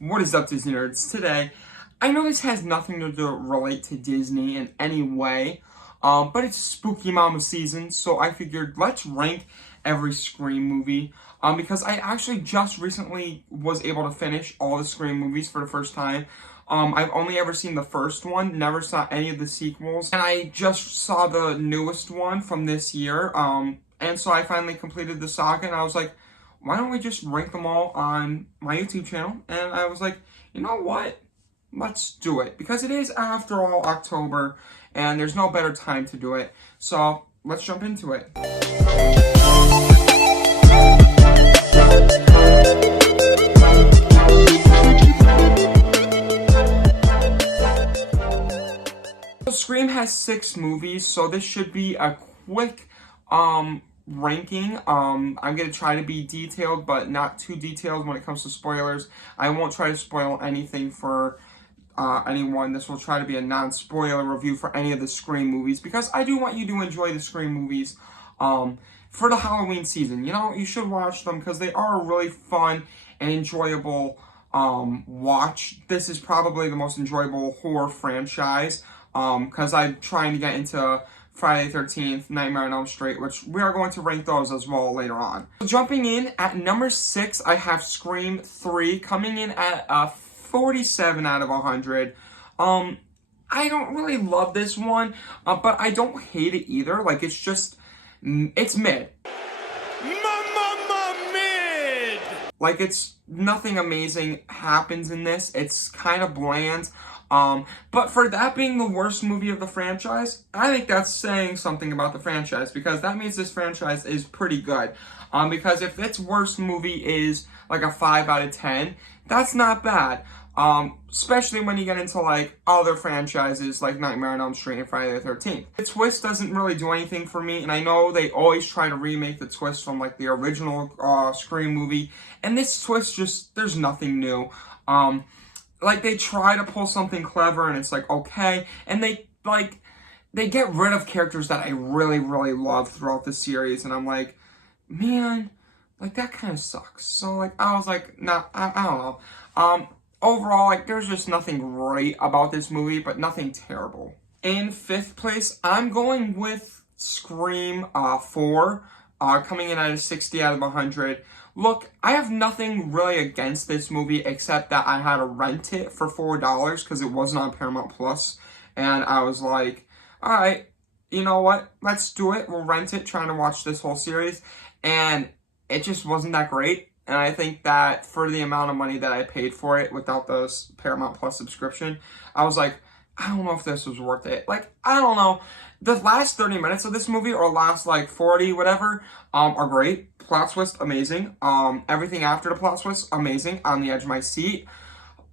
What is up, Disney nerds? Today, I know this has nothing to relate to Disney in any way, but it's Spooky Mama season, so I figured let's rank every Scream movie, because I actually just recently was able to finish all the Scream movies for the first time. I've only ever seen the first one, never saw any of the sequels, and I just saw the newest one from this year, and so I finally completed the saga, and I was like, why don't we just rank them all on my YouTube channel? And I was like, you know what? Let's do it. Because it is, after all, October, and there's no better time to do it. So, let's jump into it. Scream has 6 movies, so this should be a quick, ranking. I'm gonna try to be detailed, but not too detailed when it comes to spoilers. I won't try to spoil anything for anyone. This will try to be a non-spoiler review for any of the Scream movies, because I do want you to enjoy the Scream movies for the Halloween season. You know, you should watch them because they are a really fun and enjoyable watch. This is probably the most enjoyable horror franchise because I'm trying to get into Friday the 13th, Nightmare on Elm Street, which we are going to rank those as well later on. Jumping in at number 6, I have Scream 3, coming in at 47 out of 100. I don't really love this one, but I don't hate it either. Like, it's just, it's mid. Mid! Like, it's nothing amazing happens in this. It's kind of bland. But for that being the worst movie of the franchise, I think that's saying something about the franchise, because that means this franchise is pretty good. Because if its worst movie is like a 5 out of 10, that's not bad. Especially when you get into like other franchises like Nightmare on Elm Street and Friday the 13th. The twist doesn't really do anything for me, and I know they always try to remake the twist from like the original Scream movie, and this twist just, there's nothing new. Like, they try to pull something clever, and it's like, okay, and they get rid of characters that I really, really love throughout the series, and I'm like, man, like, that kind of sucks. So, like, I was like, nah, I don't know. Overall, like, there's just nothing great about this movie, but nothing terrible. In 5th place, I'm going with Scream 4, coming in at a 60 out of 100. Look, I have nothing really against this movie except that I had to rent it for $4 because it wasn't on Paramount Plus, and I was like, alright, you know what, let's do it, we'll rent it, trying to watch this whole series, and it just wasn't that great, and I think that for the amount of money that I paid for it without the Paramount Plus subscription, I was like, I don't know if this was worth it. Like, I don't know. The last 30 minutes of this movie, or last, like, 40, whatever, are great. Plot twist, amazing. Everything after the plot twist, amazing. On the edge of my seat.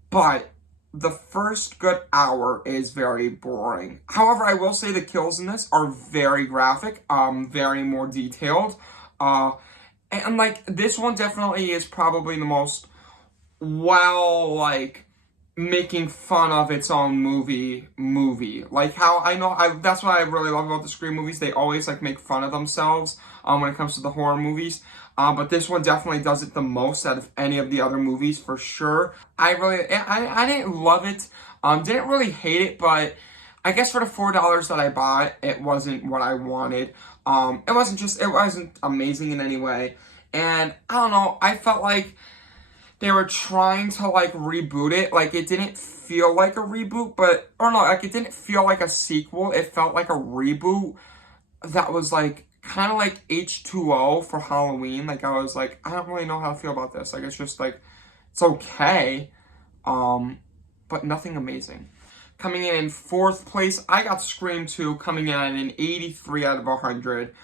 But the first good hour is very boring. However, I will say the kills in this are very graphic, very more detailed. And, like, this one definitely is probably the most, well, like, making fun of its own movie. Like, how that's what I really love about the Scream movies. They always like make fun of themselves when it comes to the horror movies. But this one definitely does it the most out of any of the other movies, for sure. I didn't love it. Didn't really hate it, but I guess for the $4 that I bought, it wasn't what I wanted. It wasn't amazing in any way. And I don't know, I felt like they were trying to, like, reboot it. Like, it didn't feel like a reboot, but, or no, like, it didn't feel like a sequel. It felt like a reboot that was, like, kind of like H2O for Halloween. Like, I was like, I don't really know how to feel about this. Like, it's just, like, it's okay, but nothing amazing. Coming in 4th place, I got Scream 2, coming in at an 83 out of 100.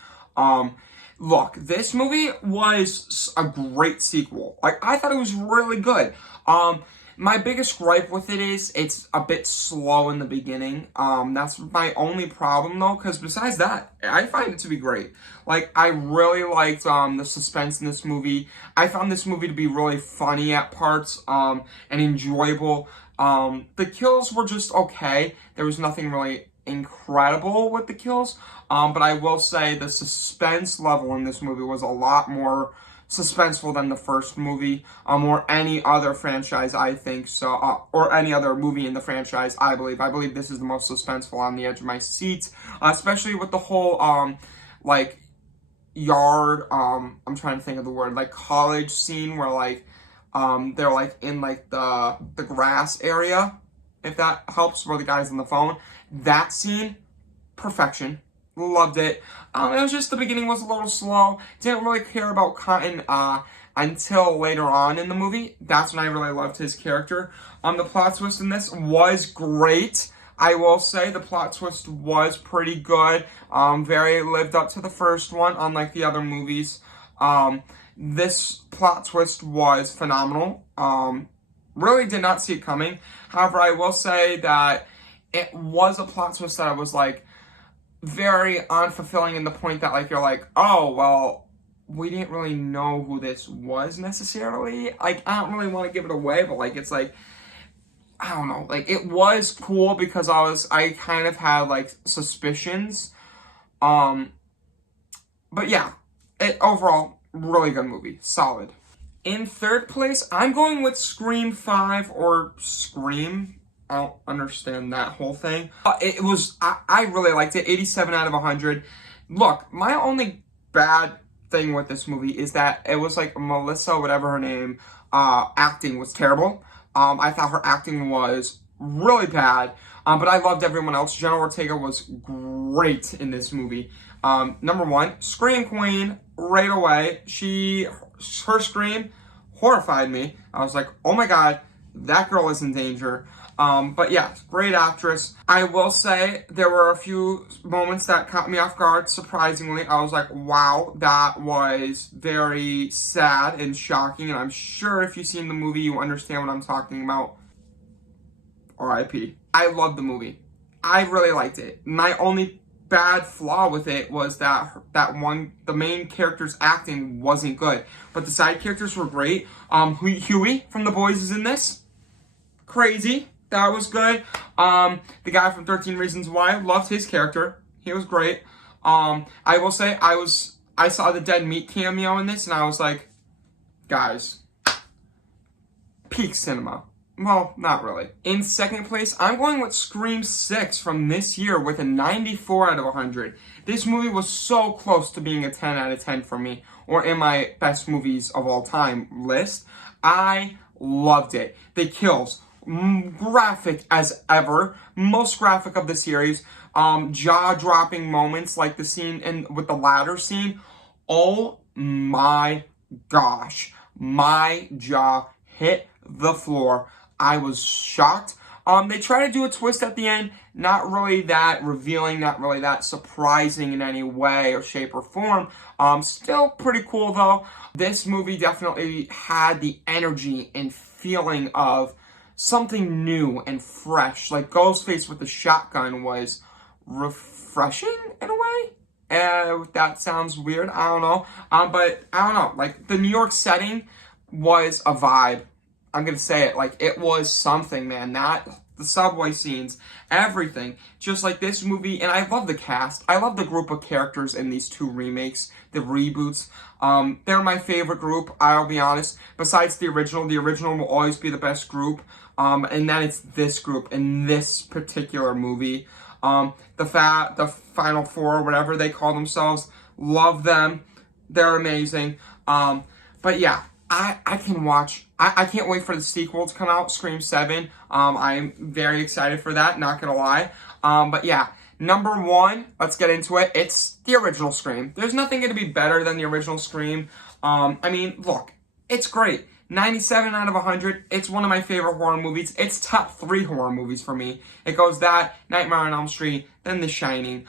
Look, this movie was a great sequel. Like, I thought it was really good. My biggest gripe with it is it's a bit slow in the beginning. That's my only problem, though, because besides that, I find it to be great. Like, I really liked the suspense in this movie. I found this movie to be really funny at parts and enjoyable. The kills were just okay. There was nothing really incredible with the kills, but I will say the suspense level in this movie was a lot more suspenseful than the first movie, or any other franchise, I think so, or any other movie in the franchise, I believe. I believe this is the most suspenseful, on the edge of my seat, especially with the whole, like, yard, I'm trying to think of the word, like, college scene where, like, they're, like, in, like, the grass area, if that helps, where the guy's on the phone. That scene, perfection. Loved it. It was just the beginning was a little slow. Didn't really care about Cotton until later on in the movie. That's when I really loved his character. The plot twist in this was great. I will say the plot twist was pretty good. Very lived up to the first one, unlike the other movies. This plot twist was phenomenal. Really did not see it coming. However, I will say that it was a plot twist that I was like, very unfulfilling in the point that, like, you're like, oh, well, we didn't really know who this was necessarily. Like, I don't really want to give it away, but, like, it's like, I don't know. Like, it was cool because I kind of had, like, suspicions. But yeah, overall, really good movie. Solid. In third place, I'm going with Scream 5 or Scream. I don't understand that whole thing. I really liked it. 87 out of 100. Look, my only bad thing with this movie is that it was like Melissa, whatever her name, acting was terrible. I thought her acting was really bad. But I loved everyone else. Jenna Ortega was great in this movie. Number one, Scream Queen, right away. Her scream horrified me. I was like, oh my god, that girl is in danger. But yeah, great actress. I will say there were a few moments that caught me off guard, surprisingly. I was like, wow, that was very sad and shocking. And I'm sure if you've seen the movie, you understand what I'm talking about. R.I.P. I loved the movie. I really liked it. My only bad flaw with it was that the main character's acting wasn't good. But the side characters were great. Huey from The Boys is in this. Crazy. That was good. The guy from 13 Reasons Why, loved his character. He was great. I will say, I saw the Dead Meat cameo in this, and I was like, guys, peak cinema. Well, not really. In second place, I'm going with Scream 6 from this year with a 94 out of 100. This movie was so close to being a 10 out of 10 for me, or in my best movies of all time list. I loved it. The kills, graphic as ever, most graphic of the series, jaw-dropping moments like the scene with the ladder scene. Oh my gosh, my jaw hit the floor. I was shocked. They try to do a twist at the end, not really that revealing, not really that surprising in any way or shape or form. Still pretty cool though. This movie definitely had the energy and feeling of something new and fresh. Like Ghostface with the shotgun was refreshing in a way. That sounds weird. I don't know. But I don't know. Like the New York setting was a vibe. I'm gonna say it. Like it was something, man. The subway scenes, everything. Just like this movie, and I love the cast. I love the group of characters in these two remakes, the reboots. They're my favorite group, I'll be honest. Besides the original will always be the best group. And then it's this group in this particular movie. The Final Four, whatever they call themselves, love them. They're amazing. But yeah, I can watch. I can't wait for the sequel to come out, Scream 7. I'm very excited for that, not gonna lie. But yeah, number one, let's get into it. It's the original Scream. There's nothing gonna be better than the original Scream. I mean, look, it's great. 97 out of 100. It's one of my favorite horror movies. It's top 3 horror movies for me. It goes that, Nightmare on Elm Street, then The Shining.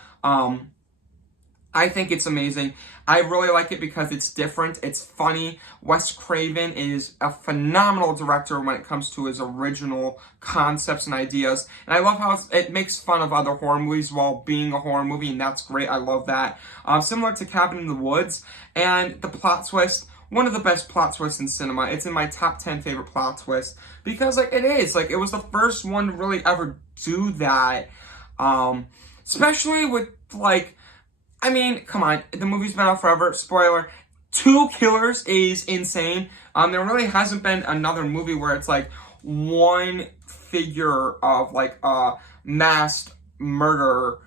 I think it's amazing. I really like it because it's different. It's funny. Wes Craven is a phenomenal director when it comes to his original concepts and ideas. And I love how it makes fun of other horror movies while being a horror movie, and that's great. I love that. Similar to Cabin in the Woods. And the plot twist, one of the best plot twists in cinema. It's in my top 10 favorite plot twists. Because, like, it is. Like, it was the first one to really ever do that. Especially with, like, I mean, come on, the movie's been out forever. Spoiler, 2 killers is insane. There really hasn't been another movie where it's like one figure of like a masked murderer,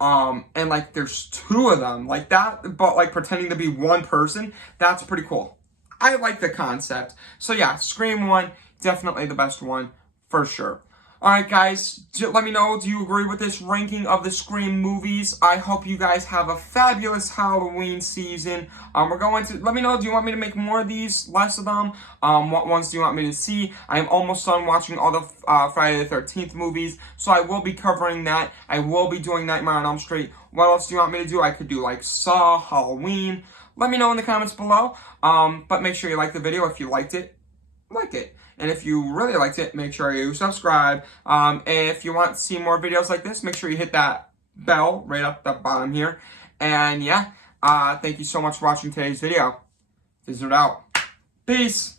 and like there's 2 of them like that, but like pretending to be one person. That's pretty cool. I like the concept. So yeah, Scream 1, definitely the best one for sure. Alright guys, let me know, do you agree with this ranking of the Scream movies? I hope you guys have a fabulous Halloween season. Let me know, do you want me to make more of these, less of them? What ones do you want me to see? I'm almost done watching all the Friday the 13th movies, so I will be covering that. I will be doing Nightmare on Elm Street. What else do you want me to do? I could do like Saw, Halloween. Let me know in the comments below. But make sure you like the video if you liked it. Like it. And if you really liked it, make sure you subscribe. If you want to see more videos like this, make sure you hit that bell right up the bottom here. And yeah, thank you so much for watching today's video. Fizzled out. Peace.